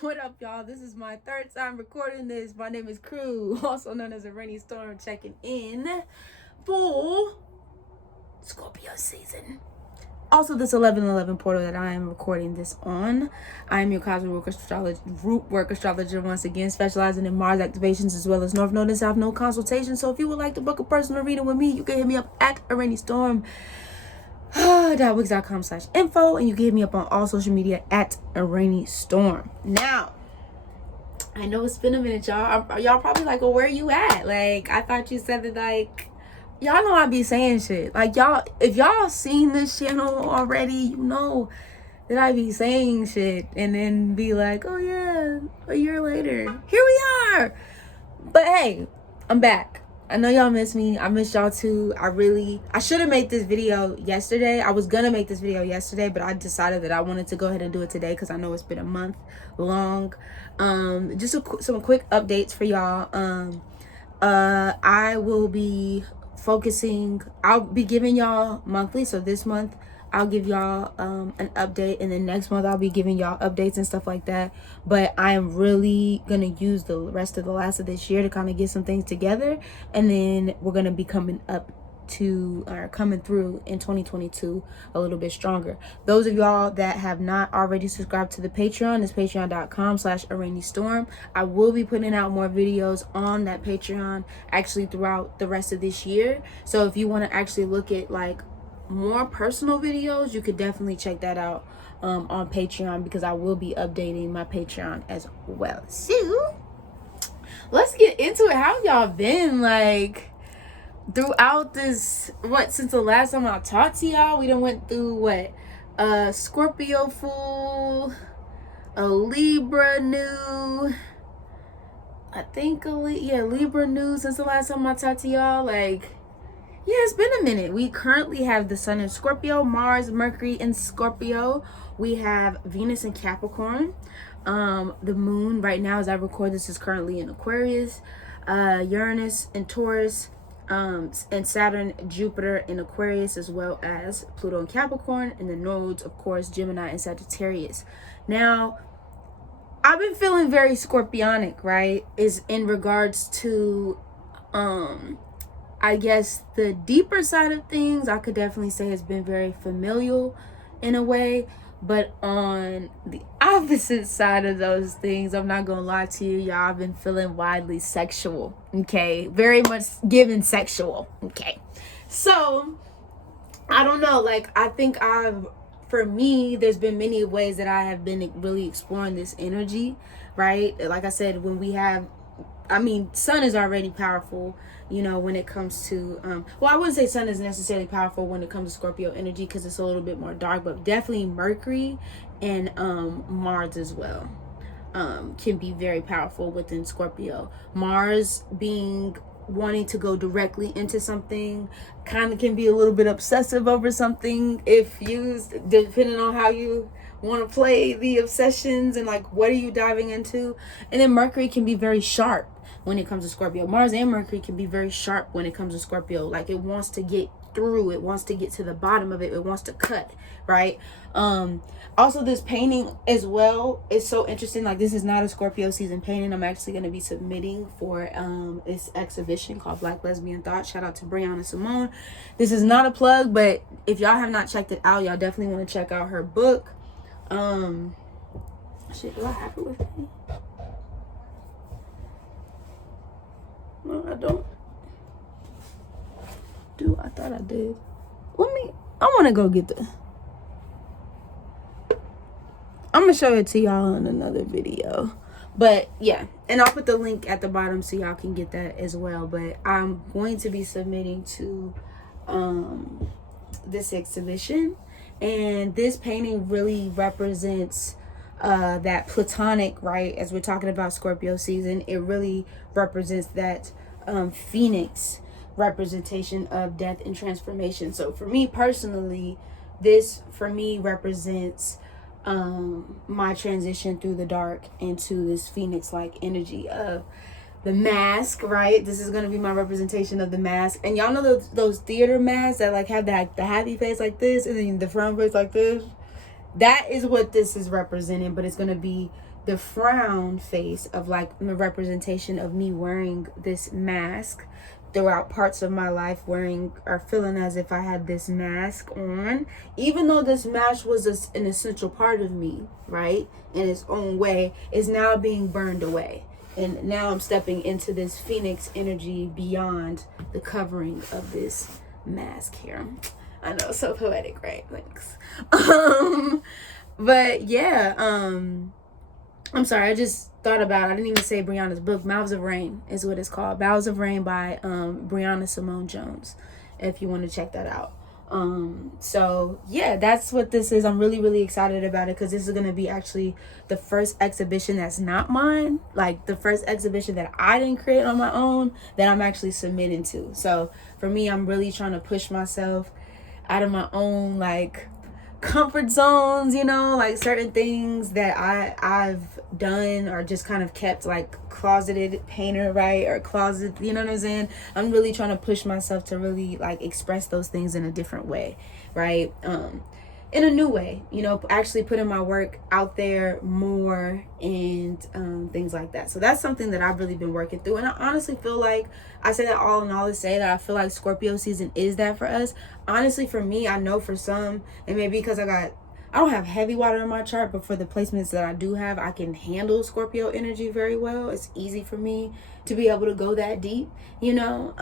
What up, y'all? This is my third time recording this. My name is Crew, also known as Araneae Storm, checking in for Scorpio season. Also, this 11/11 portal that I am recording this on. I am your Cosmic Rootwork astrologer once again, specializing in Mars activations as well as North Node and South Node consultations. So if you would like to book a personal reading with me, you can hit me up at Araneae Storm. .wix.com/info, and you can hit me up on all social media at Araneae Storm. Now, I know it's been a minute, y'all. Y'all probably like, well, where you at? Like, I thought you said that, like, y'all know I be saying shit. Like, y'all, if y'all seen this channel already, you know that I be saying shit and then be like, oh yeah, a year later, here we are. But hey, I'm back. I know y'all miss me. I miss y'all too. I should have made this video yesterday. I was gonna make this video yesterday, but I decided that I wanted to go ahead and do it today because I know it's been a month long. Just some quick updates for y'all. I will be I'll be giving y'all monthly. So this month I'll give y'all an update, and then next month I'll be giving y'all updates and stuff like that. But I am really gonna use the rest of the last of this year to kind of get some things together, and then we're gonna be coming through in 2022 a little bit stronger. Those of y'all that have not already subscribed to the Patreon, it's patreon.com/Araneae Storm. I will be putting out more videos on that Patreon actually throughout the rest of this year. So if you want to actually look at like more personal videos, you could definitely check that out on Patreon, because I will be updating my Patreon as well. So let's get into it. How have y'all been, like, throughout this, since the last time I talked to y'all? We done went through Scorpio full, a Libra new, I think Libra new since the last time I talked to y'all. Like, yeah, it's been a minute. We currently have the Sun in Scorpio, Mars, Mercury in Scorpio. We have Venus in Capricorn. The moon right now, as I record this, is currently in Aquarius. Uranus in Taurus, and Saturn, Jupiter in Aquarius, as well as Pluto in Capricorn, and the nodes, of course, Gemini and Sagittarius. Now, I've been feeling very scorpionic, right? Is in regards to I guess the deeper side of things, I could definitely say has been very familial in a way. But on the opposite side of those things, I'm not gonna lie to you, y'all, I've been feeling widely sexual, okay? Very much given sexual, okay? So, I don't know, like, I think for me, there's been many ways that I have been really exploring this energy, right? Like I said, Sun is already powerful, you know, when it comes to, I wouldn't say Sun is necessarily powerful when it comes to Scorpio energy, because it's a little bit more dark, but definitely Mercury and Mars as well can be very powerful within Scorpio. Mars wanting to go directly into something, kind of can be a little bit obsessive over something if used, depending on how you want to play the obsessions and like what are you diving into. And then Mercury can be very sharp when it comes to Scorpio. Mars and Mercury can be very sharp when it comes to Scorpio. Like, it wants to get through, it wants to get to the bottom of it, it wants to cut, right? Also, this painting as well is so interesting. Like, this is not a Scorpio season painting. I'm actually going to be submitting for this exhibition called Black Lesbian Thought. Shout out to Brianna Simone. This is not a plug, but if y'all have not checked it out, y'all definitely want to check out her book. Shit, do I have it with me? No, I don't. I thought I did. I want to go get I'm going to show it to y'all in another video. But yeah, and I'll put the link at the bottom so y'all can get that as well. But I'm going to be submitting to this exhibition. And this painting really represents that platonic, right? As we're talking about Scorpio season, it really represents that phoenix representation of death and transformation. So for me personally, this represents my transition through the dark into this phoenix-like energy of the mask, right? This is going to be my representation of the mask. And y'all know those theater masks that like have the happy face like this and then the front face like this? That is what this is representing, but it's going to be the frown face of like the representation of me wearing this mask throughout parts of my life, wearing or feeling as if I had this mask on, even though this mask was an essential part of me, right, in its own way, is now being burned away. And now I'm stepping into this phoenix energy beyond the covering of this mask here. I know, so poetic, right? Thanks. But yeah, I'm sorry, I just thought about, I didn't even say Brianna's book. Mouths of Rain is what it's called. Mouths of Rain by Brianna Simone Jones, if you want to check that out. So yeah, that's what this is. I'm really excited about it, because this is going to be actually the first exhibition that's not mine, like the first exhibition that I didn't create on my own that I'm actually submitting to. So for me, I'm really trying to push myself out of my own like comfort zones, you know, like certain things that I've done or just kind of kept like closeted painter, right, or closet, you know what I'm saying? I'm really trying to push myself to really like express those things in a different way, right? In a new way, you know, actually putting my work out there more and things like that. So that's something that I've really been working through. And I honestly feel like, I say that all in all to say that I feel like Scorpio season is that for us. Honestly, for me, I know for some, and maybe because I don't have heavy water in my chart, but for the placements that I do have, I can handle Scorpio energy very well. It's easy for me to be able to go that deep, you know.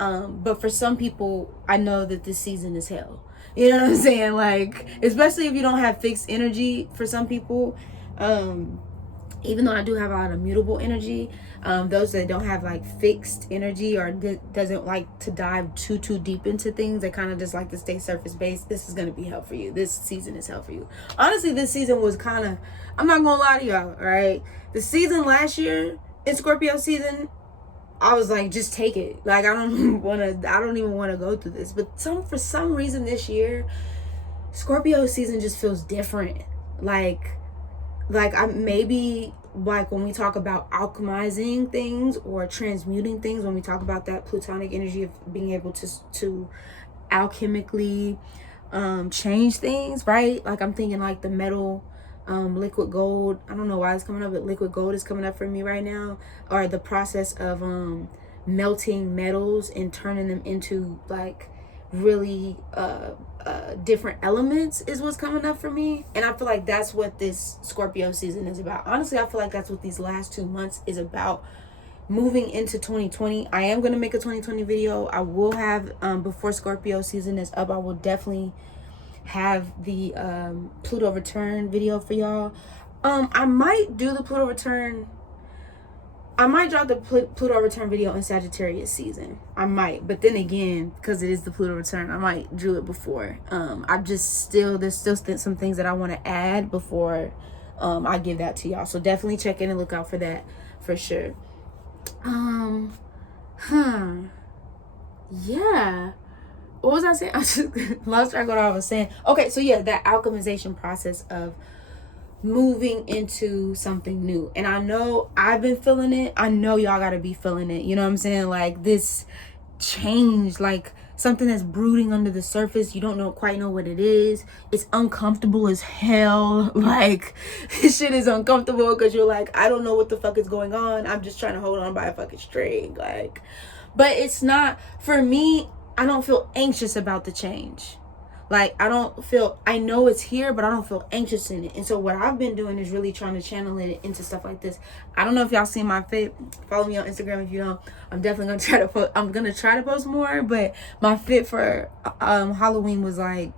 But for some people, I know that this season is hell. You know what I'm saying? Like, especially if you don't have fixed energy for some people. Even though I do have a lot of mutable energy, those that don't have like fixed energy or doesn't like to dive too deep into things, they kind of just like to stay surface based, this is going to be hell for you. This season is hell for you. Honestly, this season was kind of, I'm not gonna lie to y'all, right? The season last year in Scorpio season, I was like, just take it. Like, I don't even want to go through this. But for some reason this year, Scorpio season just feels different. Like I maybe like when we talk about alchemizing things or transmuting things, when we talk about that plutonic energy of being able to alchemically change things, right? Like I'm thinking like the metal, liquid gold. I don't know why it's coming up, but liquid gold is coming up for me right now. Or the process of melting metals and turning them into like really different elements is what's coming up for me. And I feel like that's what this Scorpio season is about. Honestly, I feel like that's what these last 2 months is about. Moving into 2020, I am going to make a 2020 video. I will have, before Scorpio season is up, I will definitely have the Pluto return video for y'all. I might do the Pluto return. I might drop the Pluto return video in Sagittarius season. I might, but then again, because it is the Pluto return, I might do it before. There's still some things that I want to add before I give that to y'all. So definitely check in and look out for that for sure. Yeah. What was I saying? I just lost track of what I was saying. Okay, so yeah, that alchemization process of moving into something new. And I know I've been feeling it. I know y'all gotta be feeling it. You know what I'm saying? Like this change, like something that's brooding under the surface. You don't quite know what it is. It's uncomfortable as hell. Like this shit is uncomfortable because you're like, I don't know what the fuck is going on. I'm just trying to hold on by a fucking string. Like, but it's not, for me, I don't feel anxious about the change. Like, I know it's here, but I don't feel anxious in it. And so what I've been doing is really trying to channel it into stuff like this. I don't know if y'all seen my fit. Follow me on Instagram if you don't. I'm definitely going to try to post more, but my fit for Halloween was like,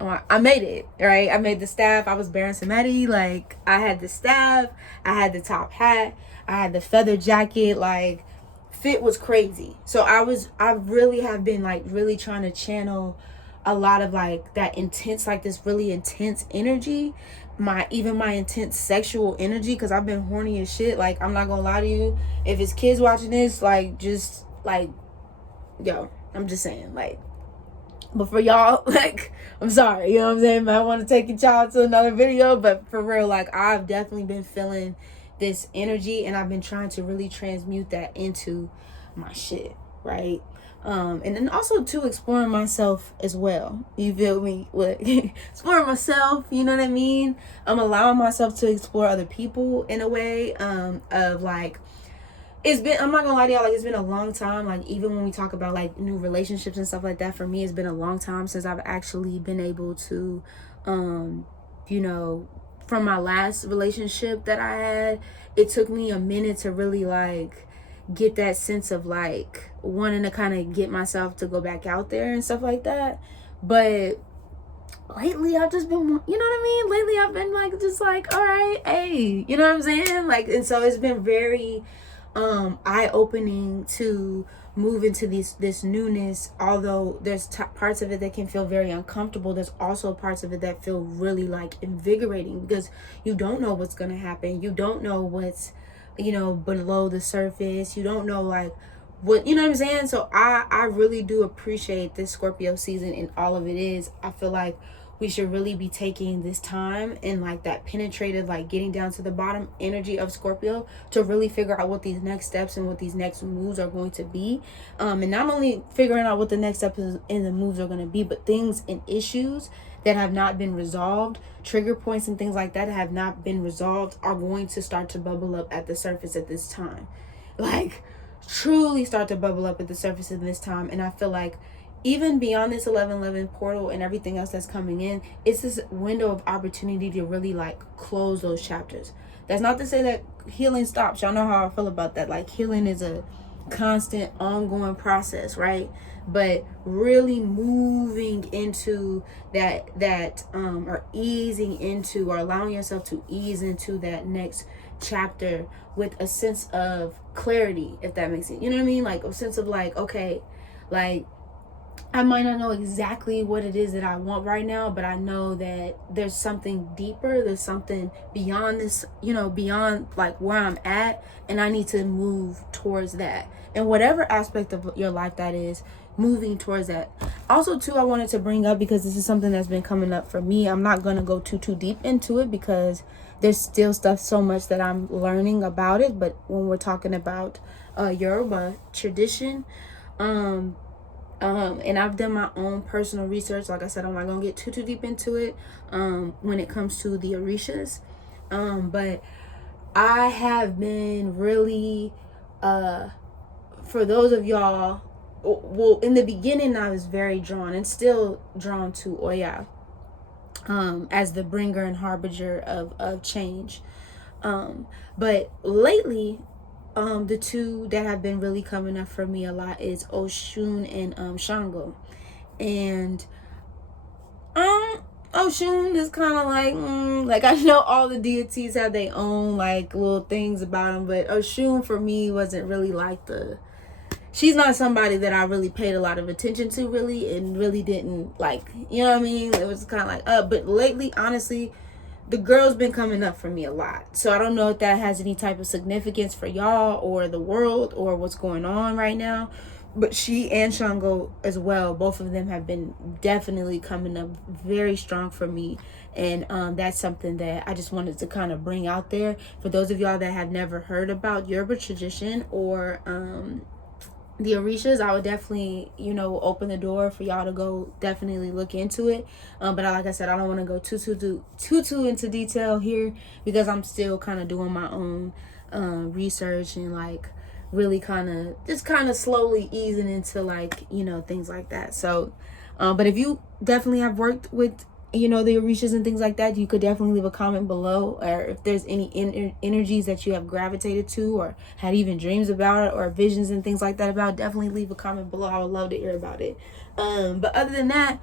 I made it, right? I made the staff. I was Baron Samedi. Like, I had the staff. I had the top hat. I had the feather jacket. Like, fit was crazy. So I really have been like really trying to channel a lot of like that intense, like this really intense energy, my intense sexual energy, because I've been horny as shit. Like, I'm not gonna lie to you, if it's kids watching this, like, just like, yo, I'm just saying, like, but for y'all, like, I'm sorry, you know what I'm saying, I want to take your child to another video, but for real, like, I've definitely been feeling this energy, and I've been trying to really transmute that into my shit, right? And then also too, exploring myself as well. You feel me? What exploring myself, you know what I mean? I'm allowing myself to explore other people in a way, of like, it's been, I'm not gonna lie to y'all, like, it's been a long time. Like, even when we talk about like new relationships and stuff like that, for me, it's been a long time since I've actually been able to, you know, from my last relationship that I had, it took me a minute to really like get that sense of like wanting to kind of get myself to go back out there and stuff like that. But lately I've just been, you know what I mean? Lately I've been like, just like, all right, hey, you know what I'm saying? Like, and so it's been very eye-opening to move into this newness. Although there's parts of it that can feel very uncomfortable, there's also parts of it that feel really like invigorating, because you don't know what's gonna happen. You don't know what's, you know, below the surface. You don't know like what, you know what I'm saying? So I really do appreciate this Scorpio season, and all of it is, I feel like we should really be taking this time and like that penetrative, like getting down to the bottom energy of Scorpio to really figure out what these next steps and what these next moves are going to be. And not only figuring out what the next steps and the moves are going to be, but things and issues that have not been resolved, trigger points and things like that have not been resolved, are going to start to bubble up at the surface at this time. Like, truly start to bubble up at the surface at this time. And I feel like even beyond this 11/11 portal and everything else that's coming in, it's this window of opportunity to really like close those chapters. That's not to say that healing stops. Y'all know how I feel about that. Like, healing is a constant ongoing process, right? But really moving into that or easing into, or allowing yourself to ease into that next chapter with a sense of clarity, if that makes sense. You know what I mean? Like a sense of like, okay, like, I might not know exactly what it is that I want right now, but I know that there's something deeper, there's something beyond this, you know, beyond like where I'm at, and I need to move towards that. And whatever aspect of your life that is, moving towards that. Also too, I wanted to bring up, because this is something that's been coming up for me. I'm not going to go too deep into it, because there's still stuff, so much that I'm learning about it. But when we're talking about Yoruba tradition, and I've done my own personal research. Like I said, I'm not gonna get too deep into it when it comes to the Orishas, but I have been really for those of y'all, well, in the beginning I was very drawn and still drawn to Oya as the bringer and harbinger of change, but lately the two that have been really coming up for me a lot is Oshun and Shango. And Oshun is kind of like I know all the deities have their own like little things about them, but Oshun for me wasn't really like she's not somebody that I really paid a lot of attention to, really, and really didn't like, you know what I mean? It was kind of like, but lately, honestly, the girl's been coming up for me a lot. So I don't know if that has any type of significance for y'all or the world or what's going on right now. But she and Shango as well, both of them have been definitely coming up very strong for me. And that's something that I just wanted to kind of bring out there. For those of y'all that have never heard about Yoruba tradition or the Orishas, I would definitely, you know, open the door for y'all to go definitely look into it. But like I said, I don't want to go too into detail here, because I'm still kind of doing my own research and like really kind of slowly easing into like, you know, things like that. So but if you definitely have worked with, you know, the Orishas and things like that, you could definitely leave a comment below, or if there's any energies that you have gravitated to or had even dreams about it or visions and things like that about, definitely leave a comment below. I would love to hear about it. But other than that,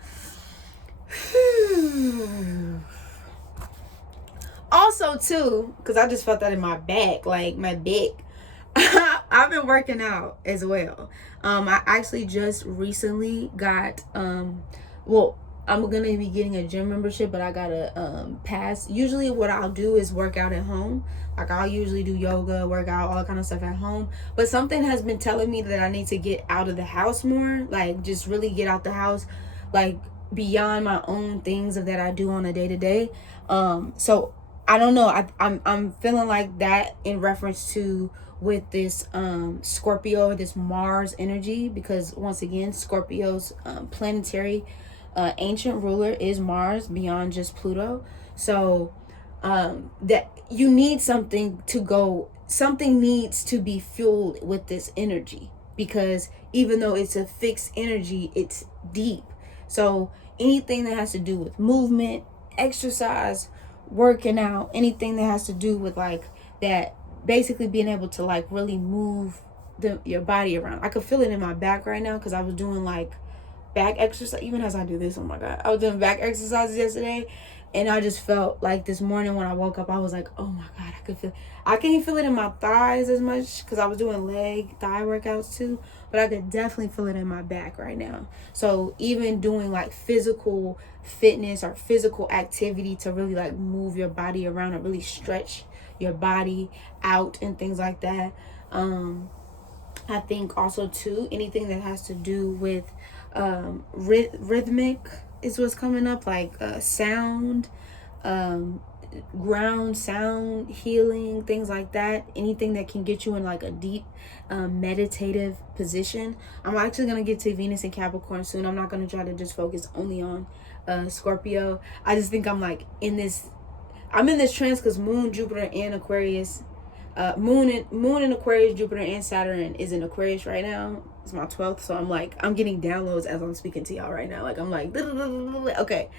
also too, because I just felt that in my back, like my back, I've been working out as well. I actually just recently got well, I'm gonna be getting a gym membership, but I got a pass. Usually what I'll do is work out at home. Like, I'll usually do yoga, work out, all that kind of stuff at home. But something has been telling me that I need to get out of the house more. Like, just really get out the house, like beyond my own things that I do on a day-to-day. So I don't know. I'm feeling like that in reference to with this Scorpio, this Mars energy, because once again, Scorpio's planetary ancient ruler is Mars beyond just Pluto. So that you need something to go, something needs to be fueled with this energy, because even though it's a fixed energy, it's deep. So anything that has to do with movement, exercise, working out, anything that has to do with like that, basically being able to like really move your body around. I could feel it in my back right now because I was doing like back exercise. Even as I do this, oh my god, I was doing back exercises yesterday, and I just felt like this morning when I woke up, I was like, oh my god, I can't feel it in my thighs as much because I was doing thigh workouts too, but I could definitely feel it in my back right now. So even doing like physical fitness or physical activity to really like move your body around and really stretch your body out and things like that. I think also too, anything that has to do with rhythmic is what's coming up, like sound, ground sound healing, things like that. Anything that can get you in like a deep meditative position. I'm actually going to get to Venus and Capricorn soon. I'm not going to try to just focus only on Scorpio. I just think I'm like I'm in this trance because Moon, Jupiter, and Aquarius, Moon in Aquarius, Jupiter, and Saturn is in Aquarius right now. It's my 12th, so I'm getting downloads as I'm speaking to y'all right now. Like I'm like, okay.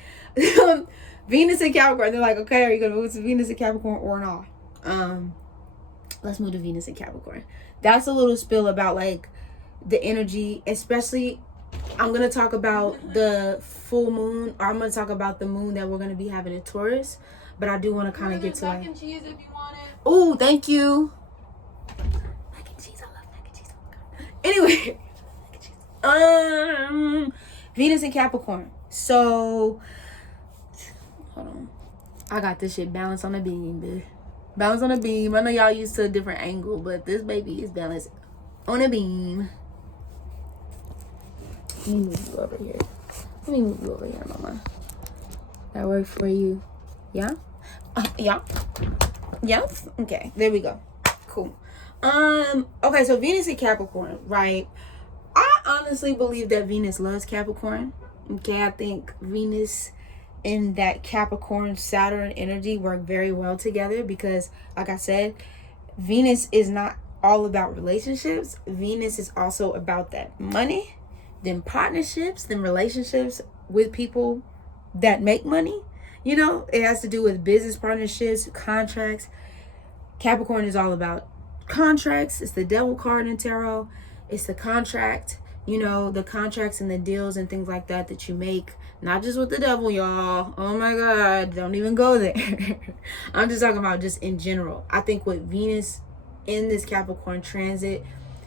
Venus and Capricorn. They're like, okay, are you gonna move to Venus and Capricorn or not? Let's move to Venus and Capricorn. That's a little spill about like the energy, especially. I'm gonna talk about the full moon, or I'm gonna talk about the moon that we're gonna be having in Taurus. But I do want to kind of get to mac and cheese if you want it. Oh, thank you. Mac and cheese. I love mac and cheese. Anyway, mac and cheese. Venus and Capricorn. So, hold on. I got this shit balanced on a beam, bitch. Balance on a beam. I know y'all used to a different angle, but this baby is balanced on a beam. Let me move you over here. Mama. That work for you? Yeah? Yeah? Yes? Okay, there we go. Cool. Okay, so Venus and Capricorn, right? I honestly believe that Venus loves Capricorn. Okay, I think Venus and that Capricorn Saturn energy work very well together because, like I said, Venus is not all about relationships. Venus is also about that money, then partnerships, then relationships with people that make money. You know, it has to do with business partnerships, contracts. Capricorn is all about contracts. It's the devil card in tarot. It's the contract, you know, the contracts and the deals and things like that that you make. Not just with the devil, y'all. Oh my God, don't even go there. I'm just talking about just in general. I think with Venus in this Capricorn transit,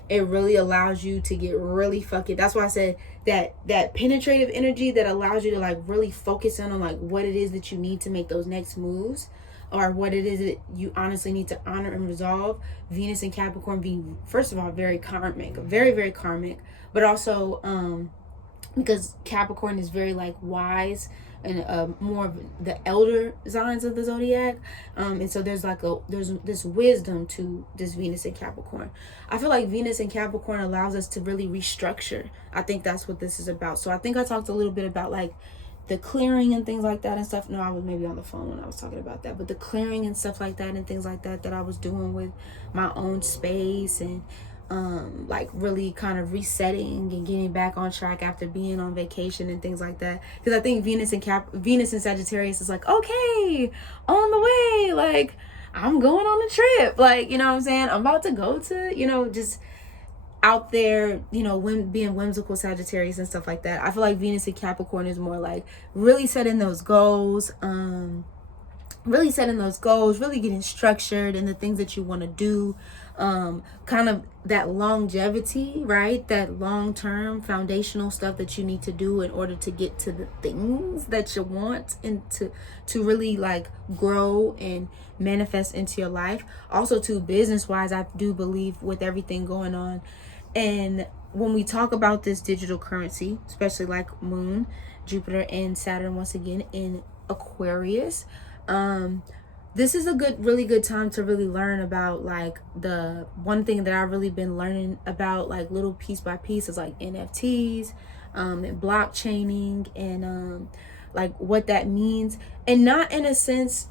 it really allows you to get really fucking, that's why I said that penetrative energy that allows you to like really focus in on like what it is that you need to make those next moves, or what it is that you honestly need to honor and resolve. Venus and Capricorn being, first of all, very karmic, very, very karmic, but also because Capricorn is very like wise and more of the elder signs of the zodiac, and so there's this wisdom to this Venus and Capricorn. I feel like Venus and Capricorn allows us to really restructure. I think that's what this is about. So I think I talked a little bit about like the clearing and things like that and stuff. No, I was maybe on the phone when I was talking about that, but the clearing and stuff like that and things like that I was doing with my own space, and like really kind of resetting and getting back on track after being on vacation and things like that. Because I think Venus and Sagittarius is like, okay, on the way, like I'm going on a trip, like, you know what I'm saying, I'm about to go to, you know, just out there, you know, being whimsical Sagittarius and stuff like that. I feel like Venus and Capricorn is more like really setting those goals, really getting structured in the things that you want to do, kind of that longevity, right? That long-term foundational stuff that you need to do in order to get to the things that you want and to really like grow and manifest into your life. Also too, business-wise, I do believe with everything going on, and when we talk about this digital currency, especially like Moon, Jupiter, and Saturn once again in Aquarius, this is a really good time to really learn about like the one thing that I've really been learning about, like little piece by piece, is like NFTs, and blockchaining, and like what that means. And not in a sense,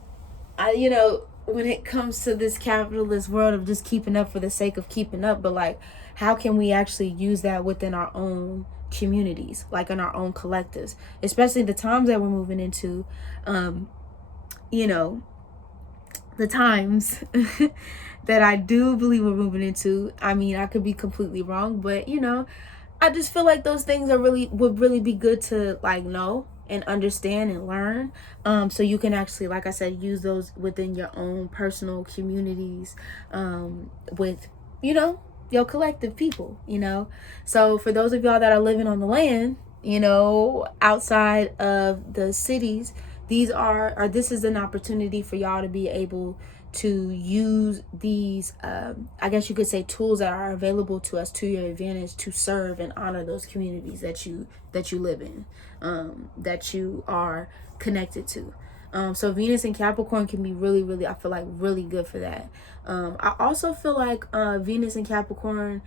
you know, when it comes to this capitalist world of just keeping up for the sake of keeping up, but like how can we actually use that within our own communities, like in our own collectives, especially the times that we're moving into, you know, the times that I do believe we're moving into. I mean, I could be completely wrong, but you know, I just feel like those things are would really be good to like know and understand and learn, so you can actually, like I said, use those within your own personal communities, with, you know, your collective people, you know. So for those of y'all that are living on the land, you know, outside of the cities, this is an opportunity for y'all to be able to use these, I guess you could say, tools that are available to us to your advantage, to serve and honor those communities that you live in, that you are connected to. So Venus and Capricorn can be really, I feel like, really good for that. I also feel like Venus and Capricorn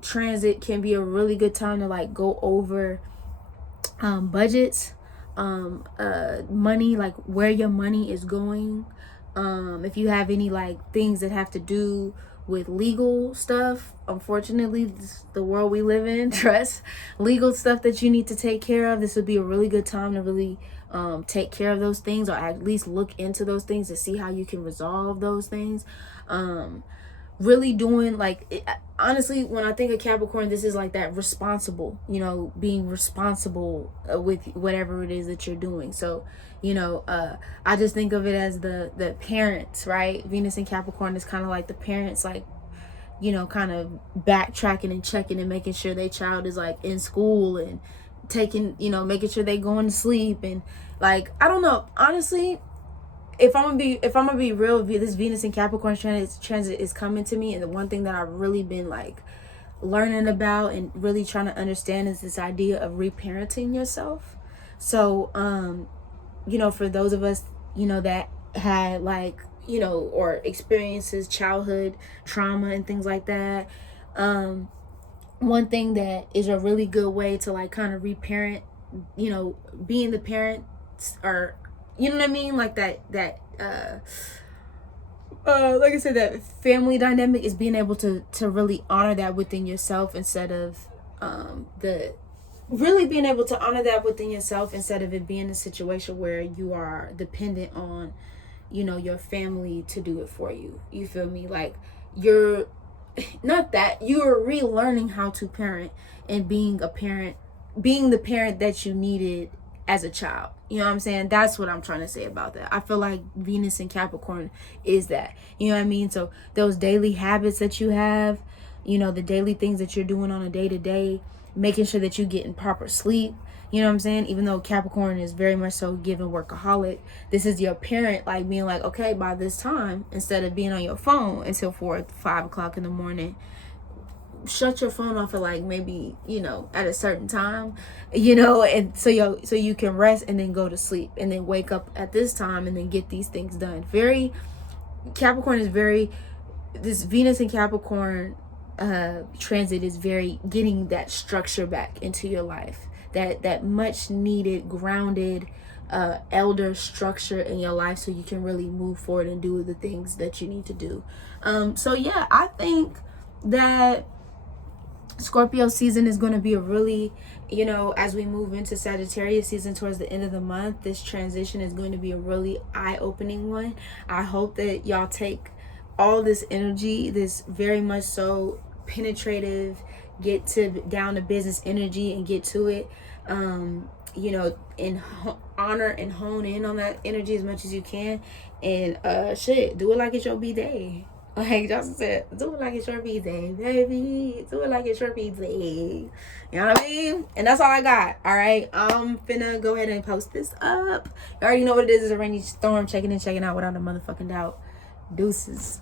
transit can be a really good time to like go over budgets, money, like where your money is going. If you have any like things that have to do with legal stuff, unfortunately, this is the world we live in, trust, legal stuff that you need to take care of, this would be a really good time to really take care of those things, or at least look into those things to see how you can resolve those things. Really doing like honestly, when I think of Capricorn, this is like that responsible, you know, being responsible with whatever it is that you're doing. So, you know, I just think of it as the parents, right? Venus and Capricorn is kind of like the parents, like, you know, kind of backtracking and checking and making sure their child is like in school and taking, you know, making sure they going to sleep. And like, I don't know, honestly, if I'm gonna be real, this Venus and Capricorn transit is coming to me, and the one thing that I've really been like learning about and really trying to understand is this idea of reparenting yourself. So, you know, for those of us, you know, that had like, you know, or experiences childhood trauma and things like that, one thing that is a really good way to like kind of reparent, you know, being the parent, or you know what I mean? Like that like I said, that family dynamic is being able to really honor that within yourself, instead of being able to honor that within yourself, instead of it being a situation where you are dependent on, you know, your family to do it for you. You feel me? Like you're relearning how to parent, and being the parent that you needed as a child. You know what I'm saying? That's what I'm trying to say about that. I feel like Venus and Capricorn is that. You know what I mean? So those daily habits that you have, you know, the daily things that you're doing on a day-to-day, making sure that you're getting proper sleep. You know what I'm saying? Even though Capricorn is very much so given workaholic, this is your parent like being like, okay, by this time, instead of being on your phone until 4 or 5 o'clock in the morning, shut your phone off at like maybe, you know, at a certain time, you know, and so you can rest and then go to sleep and then wake up at this time and then get these things done. Capricorn is this Venus and Capricorn transit is very getting that structure back into your life, that much needed grounded elder structure in your life, so you can really move forward and do the things that you need to do. So yeah, I think that Scorpio season is going to be a really, you know, as we move into Sagittarius season towards the end of the month, this transition is going to be a really eye-opening one. I hope that y'all take all this energy, this very much so penetrative, down to business energy, and get to it, you know, and honor and hone in on that energy as much as you can, and do it like it's your B-Day. Like Johnson said, do it like it's your B-Day, baby. Do it like it's your B-Day. You know what I mean? And that's all I got. All right. I'm finna go ahead and post this up. You already know what it is. It's a rainy storm. Checking in, checking out without a motherfucking doubt. Deuces.